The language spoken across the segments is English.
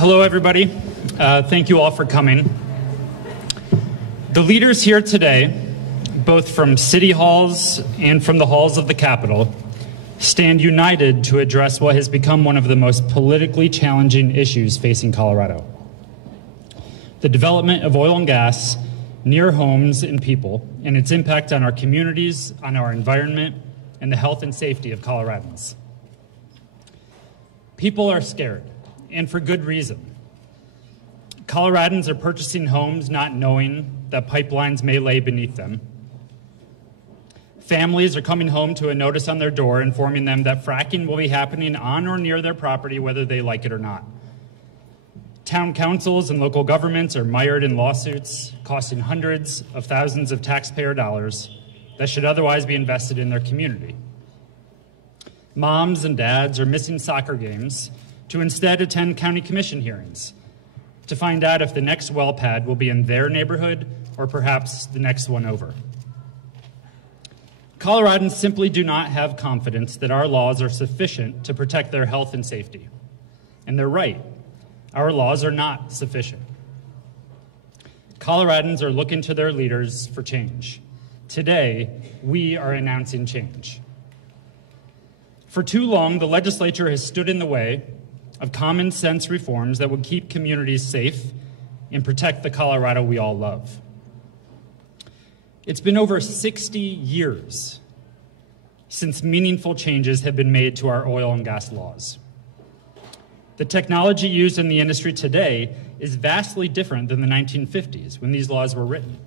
Hello, everybody. Thank you all for coming. The leaders here today, both from city halls and from the halls of the Capitol, stand united to address what has become one of the most politically challenging issues facing Colorado: the development of oil and gas near homes and people, and its impact on our communities, on our environment, and the health and safety of Coloradans. People are scared, and for good reason. Coloradans are purchasing homes not knowing that pipelines may lay beneath them. Families are coming home to a notice on their door informing them that fracking will be happening on or near their property whether they like it or not. Town councils and local governments are mired in lawsuits costing hundreds of thousands of taxpayer dollars that should otherwise be invested in their community. Moms and dads are missing soccer games to instead attend county commission hearings to find out if the next well pad will be in their neighborhood or perhaps the next one over. Coloradans simply do not have confidence that our laws are sufficient to protect their health and safety. And they're right. Our laws are not sufficient. Coloradans are looking to their leaders for change. Today, we are announcing change. For too long, the legislature has stood in the way of common sense reforms that would keep communities safe and protect the Colorado we all love. It's been over 60 years since meaningful changes have been made to our oil and gas laws. The technology used in the industry today is vastly different than the 1950s when these laws were written.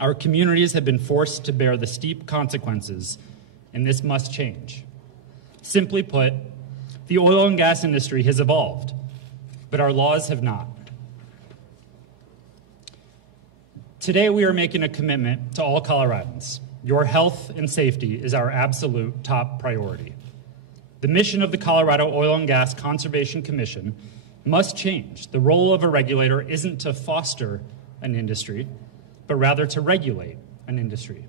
Our communities have been forced to bear the steep consequences, and this must change. Simply put, the oil and gas industry has evolved, but our laws have not. Today, we are making a commitment to all Coloradans. Your health and safety is our absolute top priority. The mission of the Colorado Oil and Gas Conservation Commission must change. The role of a regulator isn't to foster an industry, but rather to regulate an industry.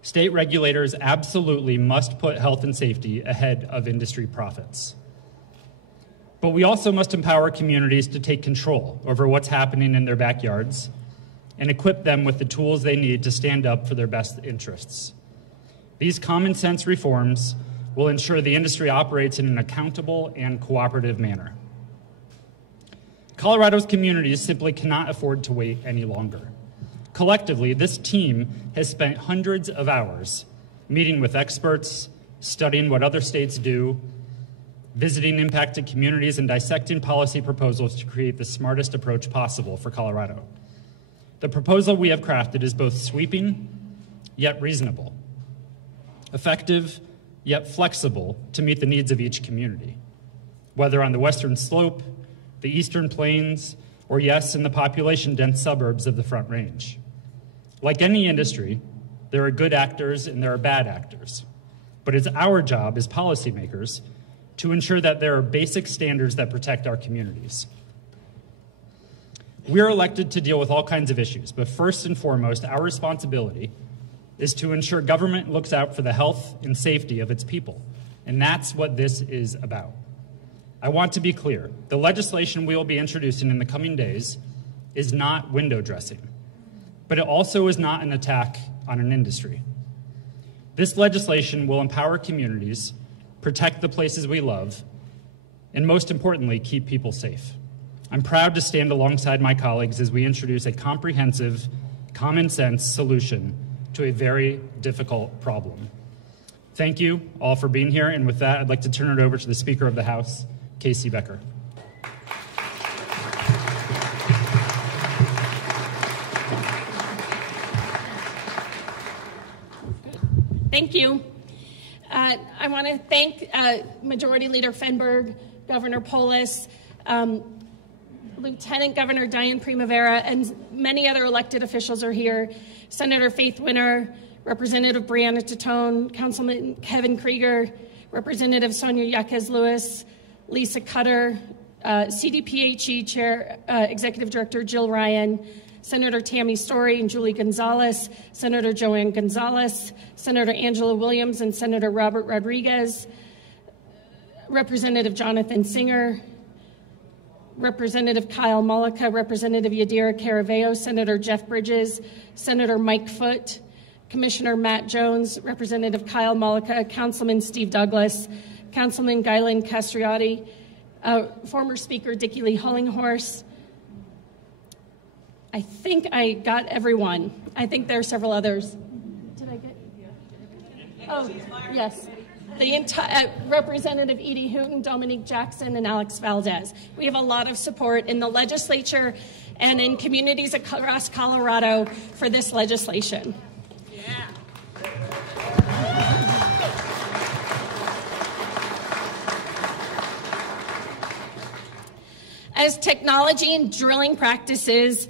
State regulators absolutely must put health and safety ahead of industry profits. But we also must empower communities to take control over what's happening in their backyards and equip them with the tools they need to stand up for their best interests. These common sense reforms will ensure the industry operates in an accountable and cooperative manner. Colorado's communities simply cannot afford to wait any longer. Collectively, this team has spent hundreds of hours meeting with experts, studying what other states do, visiting impacted communities, and dissecting policy proposals to create the smartest approach possible for Colorado. The proposal we have crafted is both sweeping, yet reasonable, effective, yet flexible to meet the needs of each community, whether on the western slope, the eastern plains, or yes, in the population-dense suburbs of the Front Range. Like any industry, there are good actors and there are bad actors, but it's our job as policymakers to ensure that there are basic standards that protect our communities. We are elected to deal with all kinds of issues, but first and foremost, our responsibility is to ensure government looks out for the health and safety of its people, and that's what this is about. I want to be clear, the legislation we will be introducing in the coming days is not window dressing, but it also is not an attack on an industry. This legislation will empower communities, protect the places we love, and most importantly, keep people safe. I'm proud to stand alongside my colleagues as we introduce a comprehensive, common sense solution to a very difficult problem. Thank you all for being here, and with that, I'd like to turn it over to the Speaker of the House, Casey Becker. Thank you. I want to thank Majority Leader Fenberg, Governor Polis, Lieutenant Governor Diane Primavera, and many other elected officials are here. Senator Faith Winter, Representative Brianna Titone, Councilman Kevin Krieger, Representative Sonia Yaquez-Lewis, Lisa Cutter, CDPHE Chair, Executive Director Jill Ryan, Senator Tammy Story and Julie Gonzalez, Senator Joanne Gonzalez, Senator Angela Williams and Senator Robert Rodriguez, Representative Jonathan Singer, Representative Kyle Mullica, Representative Yadira Caraveo, Senator Jeff Bridges, Senator Mike Foote, Commissioner Matt Jones, Representative Kyle Mullica, Councilman Steve Douglas, Councilman Guylan Castriotti, former Speaker Dickie Lee Hollinghorse. I think I got everyone. I think there are several others. Did I get? Oh, yes. The entire Representative Edie Hooten, Dominique Jackson, and Alex Valdez. We have a lot of support in the legislature and in communities across Colorado for this legislation. Yeah. As technology and drilling practices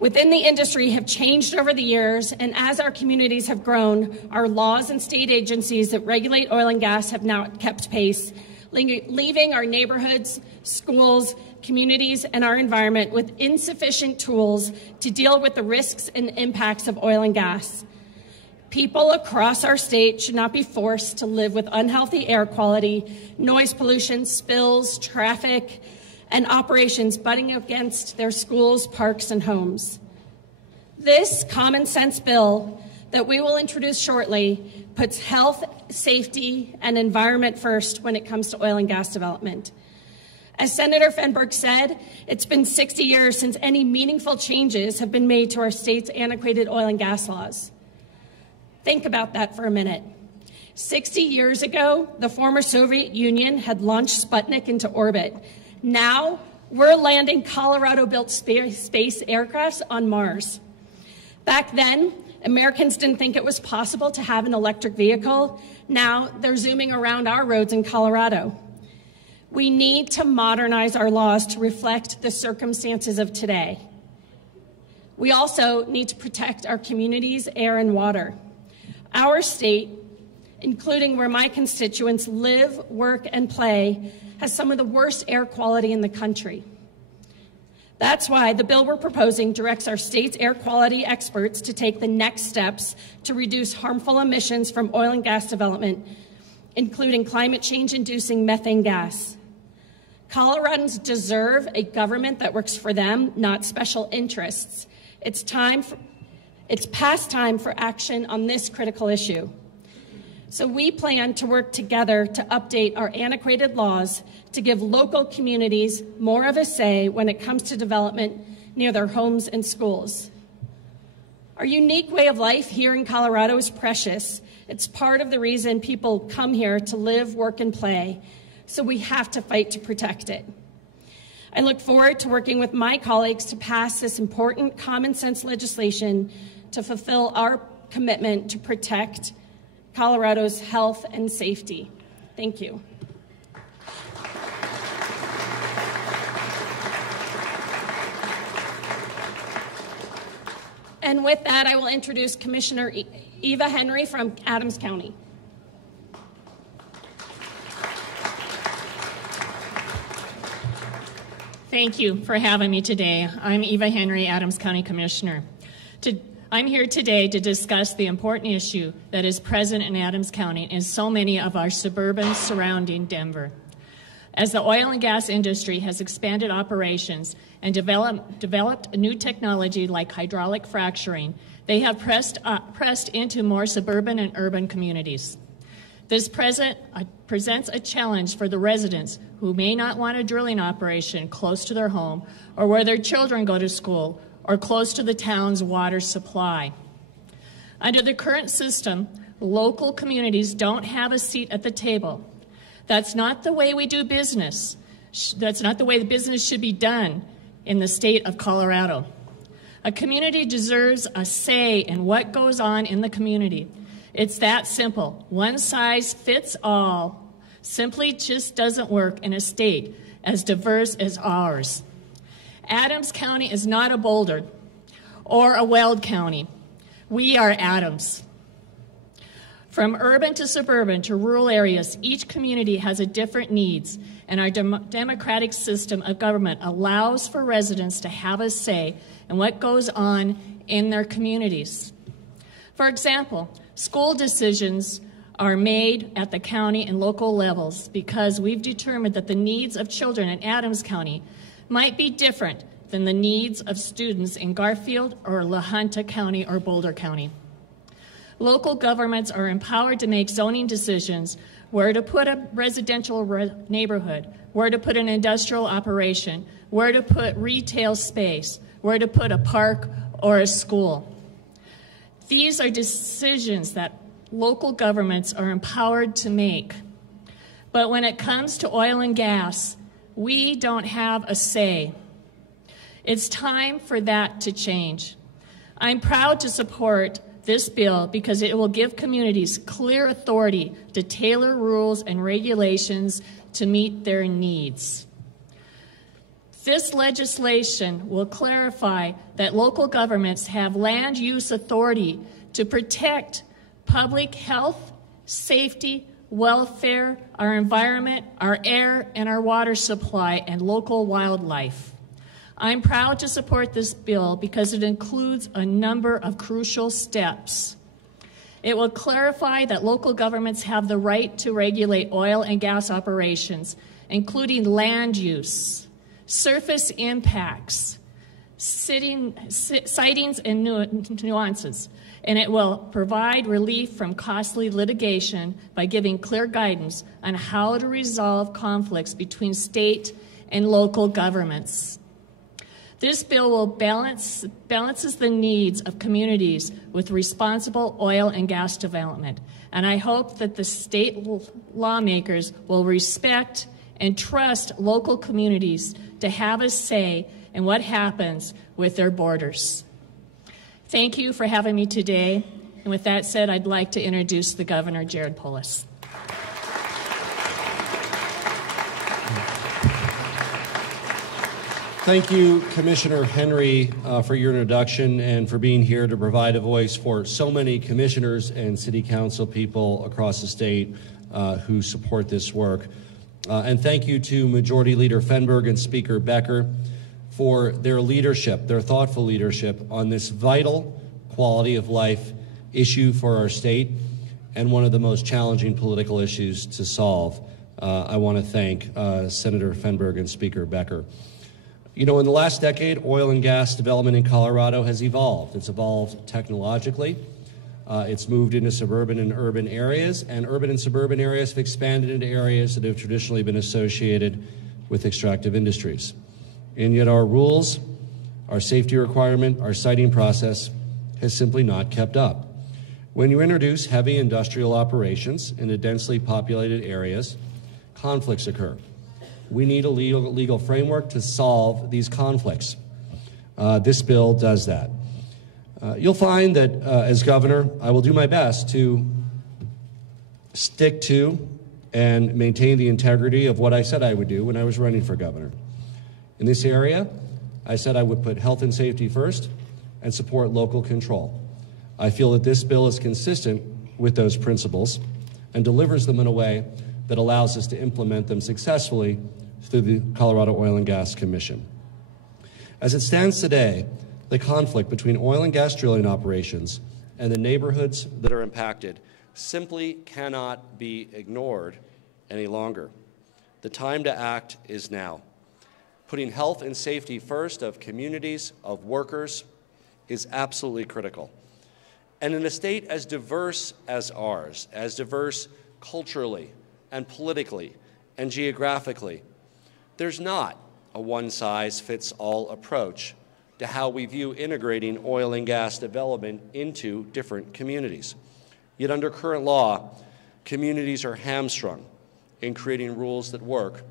within the industry have changed over the years, and as our communities have grown, our laws and state agencies that regulate oil and gas have not kept pace, leaving our neighborhoods, schools, communities, and our environment with insufficient tools to deal with the risks and impacts of oil and gas. People across our state should not be forced to live with unhealthy air quality, noise pollution, spills, traffic, and operations butting against their schools, parks, and homes. This common sense bill that we will introduce shortly puts health, safety, and environment first when it comes to oil and gas development. As Senator Fenberg said, it's been 60 years since any meaningful changes have been made to our state's antiquated oil and gas laws. Think about that for a minute. 60 years ago, the former Soviet Union had launched Sputnik into orbit. Now, we're landing Colorado-built space aircrafts on Mars. Back then, Americans didn't think it was possible to have an electric vehicle. Now, they're zooming around our roads in Colorado. We need to modernize our laws to reflect the circumstances of today. We also need to protect our communities' air and water. Our state, including where my constituents live, work, and play, has some of the worst air quality in the country. That's why the bill we're proposing directs our state's air quality experts to take the next steps to reduce harmful emissions from oil and gas development, including climate change-inducing methane gas. Coloradans deserve a government that works for them, not special interests. It's past time for action on this critical issue. So we plan to work together to update our antiquated laws to give local communities more of a say when it comes to development near their homes and schools. Our unique way of life here in Colorado is precious. It's part of the reason people come here to live, work, and play. So we have to fight to protect it. I look forward to working with my colleagues to pass this important common sense legislation to fulfill our commitment to protect Colorado's health and safety. Thank you. And with that, I will introduce Commissioner Eva Henry from Adams County. Thank you for having me today. I'm Eva Henry, Adams County Commissioner. I'm here today to discuss the important issue that is present in Adams County and so many of our suburbans surrounding Denver. As the oil and gas industry has expanded operations and developed a new technology like hydraulic fracturing, they have pressed into more suburban and urban communities. This presents a challenge for the residents who may not want a drilling operation close to their home or where their children go to school or close to the town's water supply. Under the current system, local communities don't have a seat at the table. That's not the way we do business. That's not the way the business should be done in the state of Colorado. A community deserves a say in what goes on in the community. It's that simple. One size fits all simply just doesn't work in a state as diverse as ours. Adams County is not a Boulder or a Weld County. We are Adams. From urban to suburban to rural areas, each community has a different needs, and our democratic system of government allows for residents to have a say in what goes on in their communities. For example, school decisions are made at the county and local levels because we've determined that the needs of children in Adams County might be different than the needs of students in Garfield or La Junta County or Boulder County. Local governments are empowered to make zoning decisions where to put a residential neighborhood, where to put an industrial operation, where to put retail space, where to put a park or a school. These are decisions that local governments are empowered to make. But when it comes to oil and gas, we don't have a say. It's time for that to change. I'm proud to support this bill because it will give communities clear authority to tailor rules and regulations to meet their needs. This legislation will clarify that local governments have land use authority to protect public health, safety, welfare, our environment, our air, and our water supply, and local wildlife. I'm proud to support this bill because it includes a number of crucial steps. It will clarify that local governments have the right to regulate oil and gas operations, including land use, surface impacts, sightings, and nuances. And it will provide relief from costly litigation by giving clear guidance on how to resolve conflicts between state and local governments. This bill will balances the needs of communities with responsible oil and gas development. And I hope that the state lawmakers will respect and trust local communities to have a say in what happens with their borders. Thank you for having me today. And with that said, I'd like to introduce the Governor, Jared Polis. Thank you, Commissioner Henry, for your introduction and for being here to provide a voice for so many commissioners and city council people across the state who support this work. And thank you to Majority Leader Fenberg and Speaker Becker for their leadership, their thoughtful leadership on this vital quality of life issue for our state and one of the most challenging political issues to solve. I want to thank Senator Fenberg and Speaker Becker. You know, in the last decade, oil and gas development in Colorado has evolved. It's evolved technologically. It's moved into suburban and urban areas, and urban and suburban areas have expanded into areas that have traditionally been associated with extractive industries. And yet our rules, our safety requirement, our siting process has simply not kept up. When you introduce heavy industrial operations into densely populated areas, conflicts occur. We need a legal framework to solve these conflicts. This bill does that. You'll find that as governor, I will do my best to stick to and maintain the integrity of what I said I would do when I was running for governor. In this area, I said I would put health and safety first and support local control. I feel that this bill is consistent with those principles and delivers them in a way that allows us to implement them successfully through the Colorado Oil and Gas Commission. As it stands today, the conflict between oil and gas drilling operations and the neighborhoods that are impacted simply cannot be ignored any longer. The time to act is now. Putting health and safety first of communities, of workers, is absolutely critical. And in a state as diverse as ours, as diverse culturally and politically and geographically, there's not a one-size-fits-all approach to how we view integrating oil and gas development into different communities. Yet under current law, communities are hamstrung in creating rules that work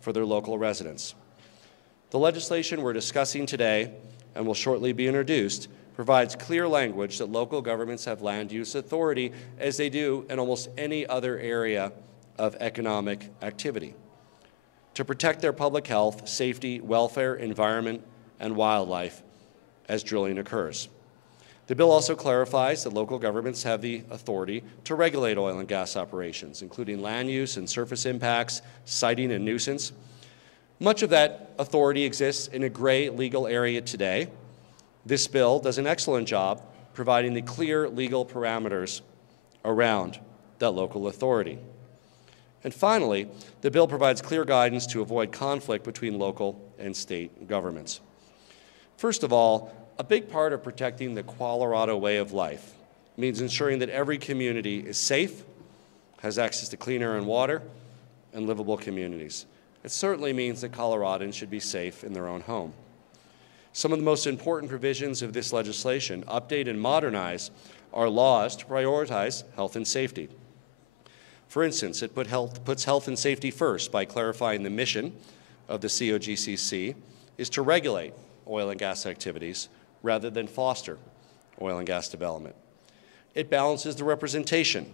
for their local residents. The legislation we're discussing today and will shortly be introduced provides clear language that local governments have land use authority as they do in almost any other area of economic activity to protect their public health, safety, welfare, environment, and wildlife as drilling occurs. The bill also clarifies that local governments have the authority to regulate oil and gas operations, including land use and surface impacts, siting and nuisance. Much of that authority exists in a gray legal area today. This bill does an excellent job providing the clear legal parameters around that local authority. And finally, the bill provides clear guidance to avoid conflict between local and state governments. First of all, a big part of protecting the Colorado way of life means ensuring that every community is safe, has access to clean air and water, and livable communities. It certainly means that Coloradans should be safe in their own home. Some of the most important provisions of this legislation update and modernize our laws to prioritize health and safety. For instance, it puts health and safety first by clarifying the mission of the COGCC is to regulate oil and gas activities rather than foster oil and gas development. It balances the representation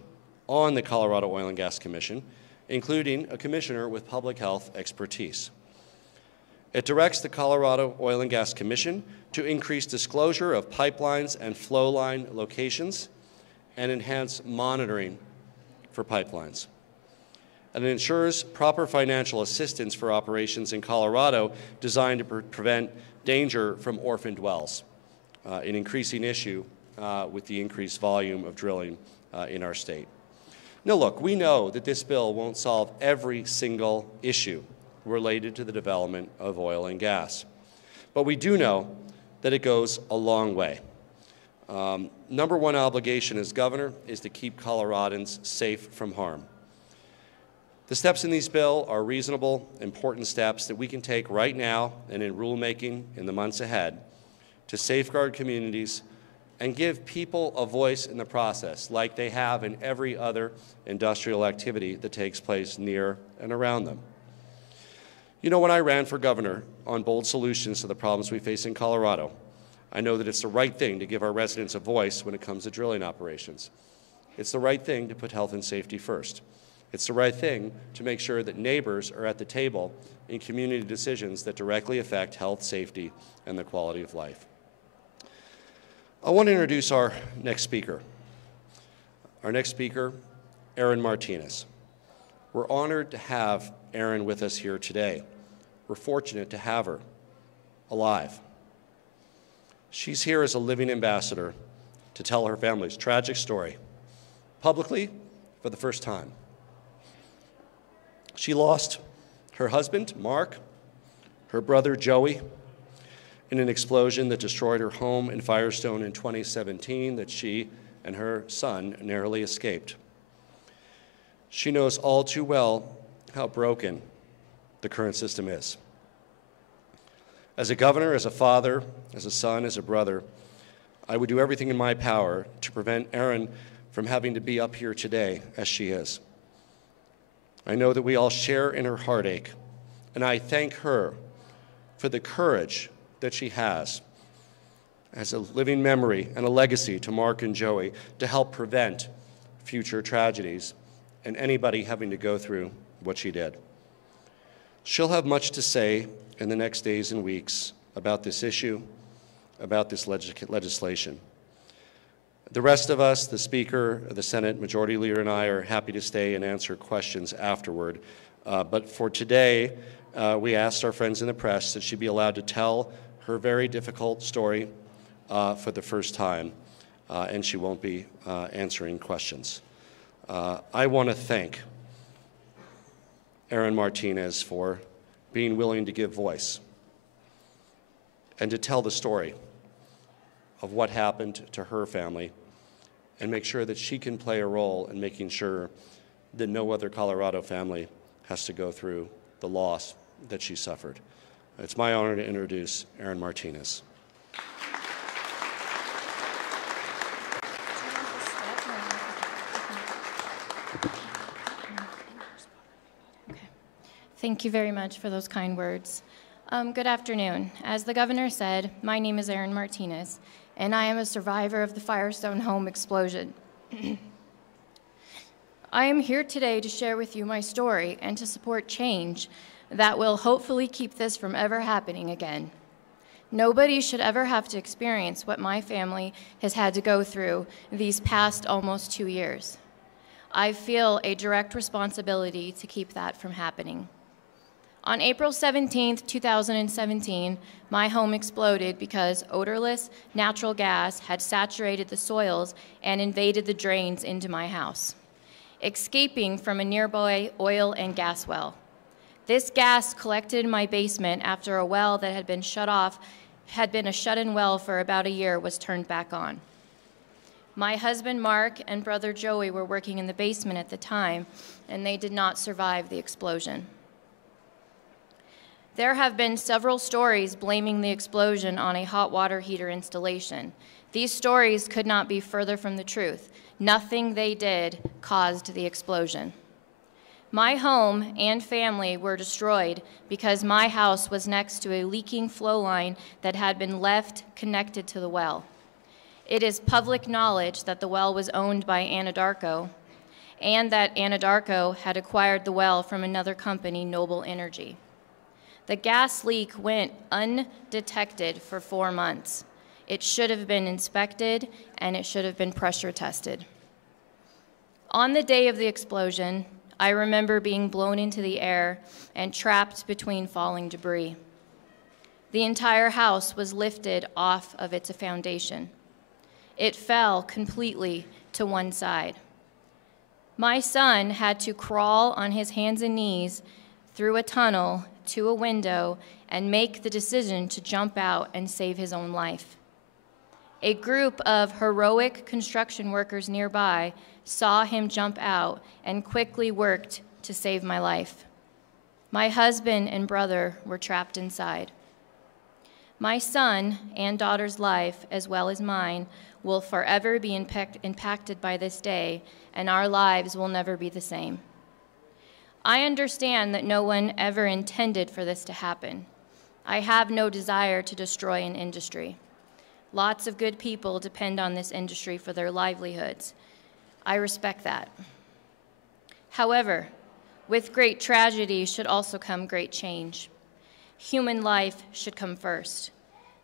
on the Colorado Oil and Gas Commission, including a commissioner with public health expertise. It directs the Colorado Oil and Gas Commission to increase disclosure of pipelines and flow line locations and enhance monitoring for pipelines. And it ensures proper financial assistance for operations in Colorado designed to prevent danger from orphaned wells, an increasing issue with the increased volume of drilling in our state. Now look, we know that this bill won't solve every single issue related to the development of oil and gas, but we do know that it goes a long way. Number one obligation as governor is to keep Coloradans safe from harm. The steps in this bill are reasonable, important steps that we can take right now and in rulemaking in the months ahead to safeguard communities and give people a voice in the process like they have in every other industrial activity that takes place near and around them. You know, when I ran for governor on bold solutions to the problems we face in Colorado, I know that it's the right thing to give our residents a voice when it comes to drilling operations. It's the right thing to put health and safety first. It's the right thing to make sure that neighbors are at the table in community decisions that directly affect health, safety, and the quality of life. I want to introduce our next speaker. Our next speaker, Erin Martinez. We're honored to have Erin with us here today. We're fortunate to have her alive. She's here as a living ambassador to tell her family's tragic story publicly for the first time. She lost her husband, Mark, her brother, Joey, in an explosion that destroyed her home in Firestone in 2017 that she and her son narrowly escaped. She knows all too well how broken the current system is. As a governor, as a father, as a son, as a brother, I would do everything in my power to prevent Erin from having to be up here today as she is. I know that we all share in her heartache, and I thank her for the courage that she has as a living memory and a legacy to Mark and Joey to help prevent future tragedies and anybody having to go through what she did. She'll have much to say in the next days and weeks about this issue, about this legislation. The rest of us, the Speaker, the Senate Majority Leader, and I are happy to stay and answer questions afterward. But for today, we asked our friends in the press that she be allowed to tell her very difficult story for the first time, and she won't be answering questions. I want to thank Erin Martinez for being willing to give voice and to tell the story of what happened to her family and make sure that she can play a role in making sure that no other Colorado family has to go through the loss that she suffered. It's my honor to introduce Erin Martinez. Thank you very much for those kind words. Good afternoon. As the governor said, my name is Erin Martinez, and I am a survivor of the Firestone home explosion. I am here today to share with you my story and to support change that will hopefully keep this from ever happening again. Nobody should ever have to experience what my family has had to go through these past almost 2 years. I feel a direct responsibility to keep that from happening. On April 17th, 2017, my home exploded because odorless natural gas had saturated the soils and invaded the drains into my house. escaping from a nearby oil and gas well. This gas collected in my basement after a well that had been shut off, had been a shut-in well for about a year, was turned back on. My husband Mark and brother Joey were working in the basement at the time, and they did not survive the explosion. There have been several stories blaming the explosion on a hot water heater installation. These stories could not be further from the truth. Nothing they did caused the explosion. My home and family were destroyed because my house was next to a leaking flow line that had been left connected to the well. It is public knowledge that the well was owned by Anadarko, and that Anadarko had acquired the well from another company, Noble Energy. The gas leak went undetected for 4 months. It should have been inspected, and it should have been pressure tested. On the day of the explosion, I remember being blown into the air and trapped between falling debris. The entire house was lifted off of its foundation. It fell completely to one side. My son had to crawl on his hands and knees through a tunnel to a window and make the decision to jump out and save his own life. A group of heroic construction workers nearby saw him jump out and quickly worked to save my life. My husband and brother were trapped inside. My son and daughter's life, as well as mine, will forever be impacted by this day, and our lives will never be the same. I understand that no one ever intended for this to happen. I have no desire to destroy an industry. Lots of good people depend on this industry for their livelihoods. I respect that. However, with great tragedy should also come great change. Human life should come first.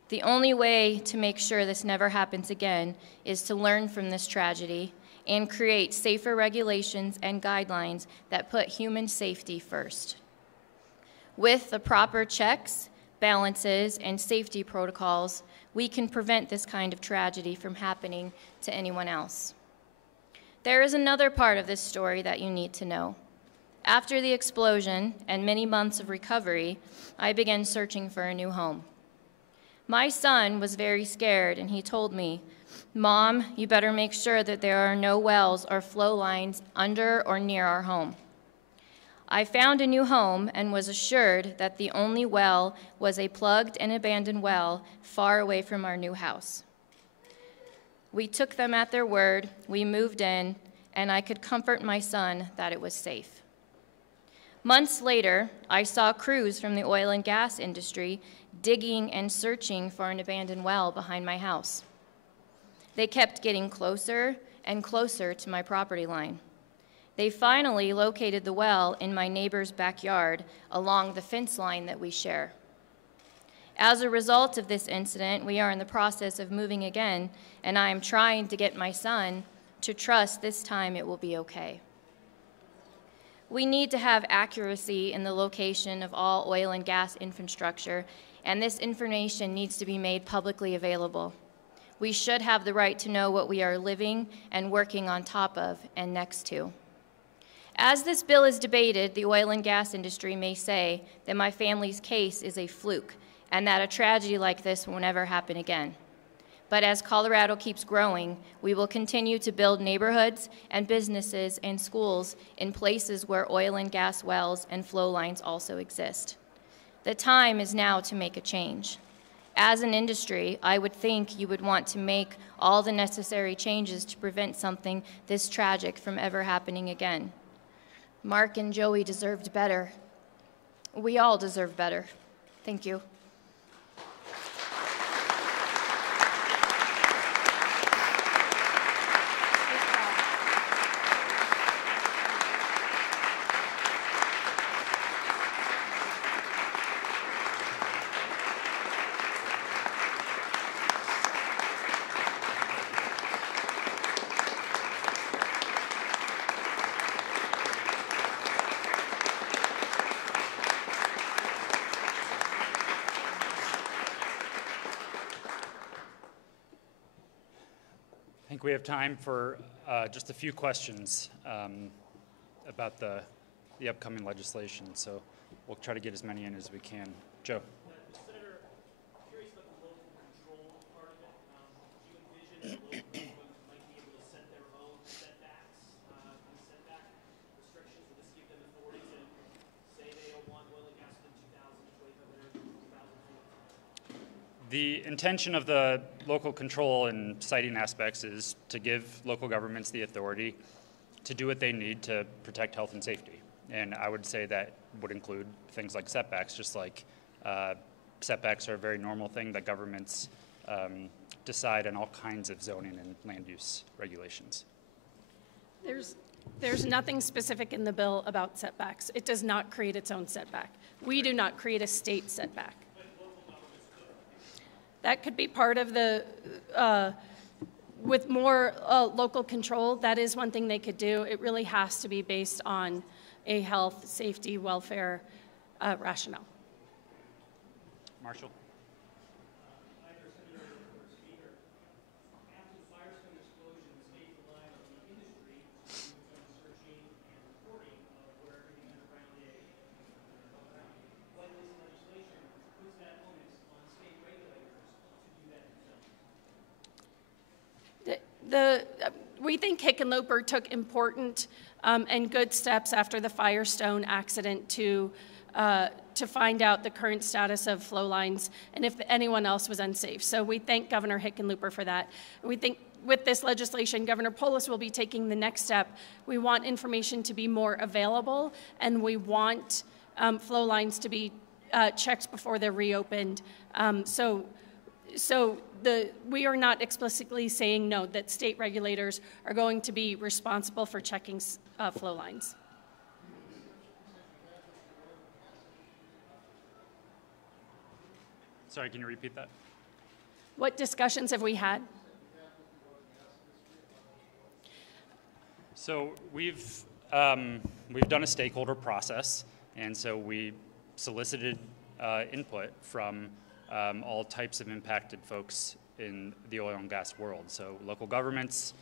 The only way to make sure this never happens again is to learn from this tragedy and create safer regulations and guidelines that put human safety first. With the proper checks, balances, and safety protocols, we can prevent this kind of tragedy from happening to anyone else. There is another part of this story that you need to know. After the explosion and many months of recovery, I began searching for a new home. My son was very scared, and he told me, "Mom, you better make sure that there are no wells or flow lines under or near our home." I found a new home and was assured that the only well was a plugged and abandoned well far away from our new house. We took them at their word, we moved in, and I could comfort my son that it was safe. Months later, I saw crews from the oil and gas industry digging and searching for an abandoned well behind my house. They kept getting closer and closer to my property line. They finally located the well in my neighbor's backyard along the fence line that we share. As a result of this incident, we are in the process of moving again, and I am trying to get my son to trust this time it will be okay. We need to have accuracy in the location of all oil and gas infrastructure, and this information needs to be made publicly available. We should have the right to know what we are living and working on top of and next to. As this bill is debated, the oil and gas industry may say that my family's case is a fluke and that a tragedy like this will never happen again. But as Colorado keeps growing, we will continue to build neighborhoods and businesses and schools in places where oil and gas wells and flow lines also exist. The time is now to make a change. As an industry, I would think you would want to make all the necessary changes to prevent something this tragic from ever happening again. Mark and Joey deserved better. We all deserve better. Thank you. I think we have time for just a few questions. about the upcoming legislation. So we'll try to get as many in as we can. Joe. Senator, curious about the local control part of it. Do you envision that local government might be able to set their own setbacks, setback restrictions? Will this give them authority to say they don't want oil and gas within 2,000, 2,500, 2,000 feet? The intention of the local control and siting aspects is to give local governments the authority to do what they need to protect health and safety. And I would say that would include things like setbacks, just like setbacks are a very normal thing that governments decide on all kinds of zoning and land use regulations. There's nothing specific in the bill about setbacks. It does not create its own setback. We do not create a state setback. That could be part of the, with more local control, that is one thing they could do. It really has to be based on a health, safety, welfare rationale. Marshall? Either Senator or Speaker, after the Firestone explosion, the state relied on the industry to do some searching and reporting of where everything underground is. When this legislation puts that onus on state regulators to do that themselves. We think Hickenlooper took important and good steps after the Firestone accident to find out the current status of flow lines and if anyone else was unsafe. So we thank Governor Hickenlooper for that. We think with this legislation, Governor Polis will be taking the next step. We want information to be more available, and we want flow lines to be checked before they're reopened. We are not explicitly saying no, that state regulators are going to be responsible for checking flow lines. Sorry, can you repeat that? What discussions have we had? So we've done a stakeholder process, and so we solicited input from all types of impacted folks in the oil and gas world. So local governments,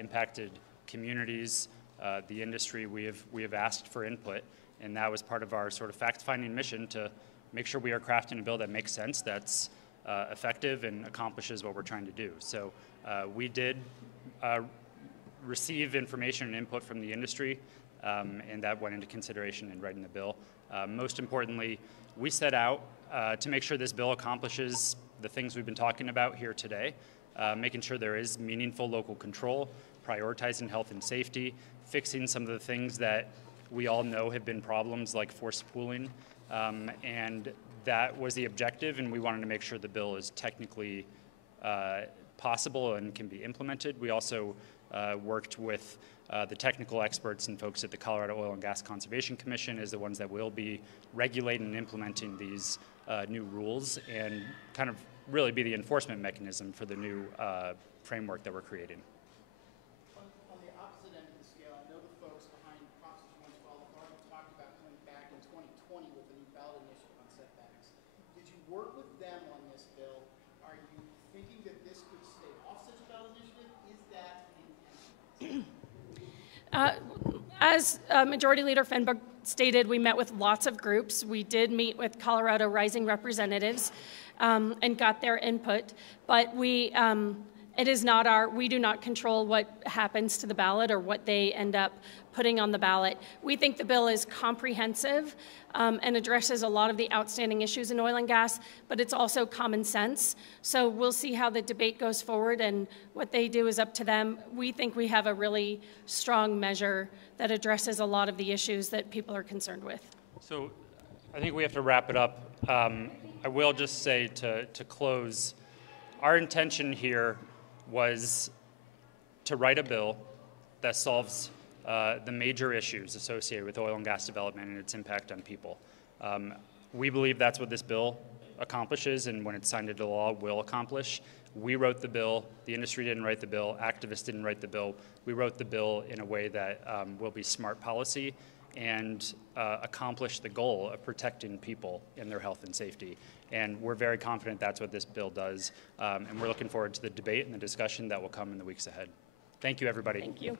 impacted communities, the industry. We have asked for input, and that was part of our sort of fact-finding mission to make sure we are crafting a bill that makes sense, that's effective, and accomplishes what we're trying to do. So we did receive information and input from the industry, and that went into consideration in writing the bill. Most importantly, we set out to make sure this bill accomplishes the things we've been talking about here today, making sure there is meaningful local control, prioritizing health and safety, fixing some of the things that we all know have been problems like forced pooling, and that was the objective, and we wanted to make sure the bill is technically possible and can be implemented. We also worked with the technical experts and folks at the Colorado Oil and Gas Conservation Commission as the ones that will be regulating and implementing these new rules and kind of really be the enforcement mechanism for the new framework that we're creating. On the opposite end of the scale, I know the folks behind Proposition 112 already talked about coming back in 2020 with a new ballot initiative on setbacks. Did you work with them on this bill? Are you thinking that this could stay off such a ballot initiative? Is that the intention? As Majority Leader Fenberg stated, we met with lots of groups. We did meet with Colorado Rising representatives and got their input, but we do not control what happens to the ballot or what they end up putting on the ballot. We think the bill is comprehensive and addresses a lot of the outstanding issues in oil and gas, but it's also common sense. So we'll see how the debate goes forward, and what they do is up to them. We think we have a really strong measure that addresses a lot of the issues that people are concerned with. So I think we have to wrap it up. I will just say to close, our intention here was to write a bill that solves the major issues associated with oil and gas development and its impact on people. We believe that's what this bill accomplishes, and when it's signed into law, will accomplish. We wrote the bill. The industry didn't write the bill. Activists didn't write the bill. We wrote the bill in a way that will be smart policy and accomplish the goal of protecting people and their health and safety. And we're very confident that's what this bill does. And we're looking forward to the debate and the discussion that will come in the weeks ahead. Thank you, everybody. Thank you.